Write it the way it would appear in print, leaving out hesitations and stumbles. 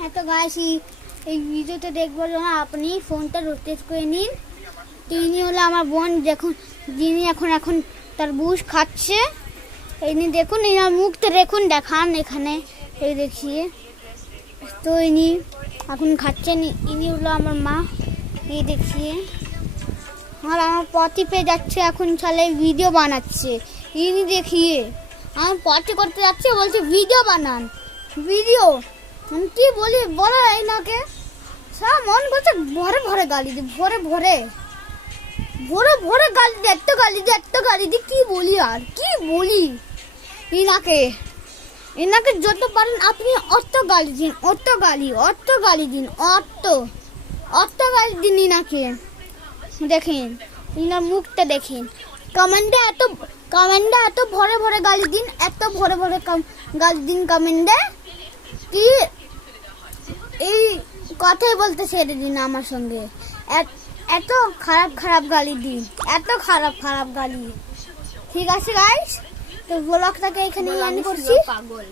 হ্যাঁ তো গাইস, এই ভিডিওতে দেখবার জন্য আপনি ফোনটা রোটেট করে নিন। তিনি হলো আমার বোন, দেখুন যিনি এখন তরমুজ খাচ্ছে। এই নিয়ে দেখুন, এনার মুখটা দেখুন, দেখান এখানে, এই দেখিয়ে। তো ইনি এখন খাচ্ছেন, ইনি হলো আমার মা, এই দেখিয়ে। আর আমার পটি পেয়ে যাচ্ছে, এখন ছালে ভিডিও বানাচ্ছে। ইনি দেখিয়ে আমার পটি করতে যাচ্ছে, বলছে ভিডিও বানান। ভিডিও আমি কি বলি বলো এনাকে? সব মন করছে ভরে ভরে গালি দি, ভরে ভরে গালি দি, এত গালি দি কি বলি আর কি বলি এনাকে। যত পারেন আপনি অত গালি দিন, অত গালি দিন, অত গালি দিন ইনাকে। দেখেন ইনার মুখটা দেখেন, কমেন্টে এত ভরে ভরে গালি দিন, এত ভরে ভরে গালি দিন কমেন্টে কি এই কথাই বলতে ছেড়ে দিন আমার সঙ্গে। এত খারাপ গালি দিন, এত খারাপ গালি। ঠিক আছে গাইস, তো ব্লগটাকে এখানেই এন্ড করছি। পাগল।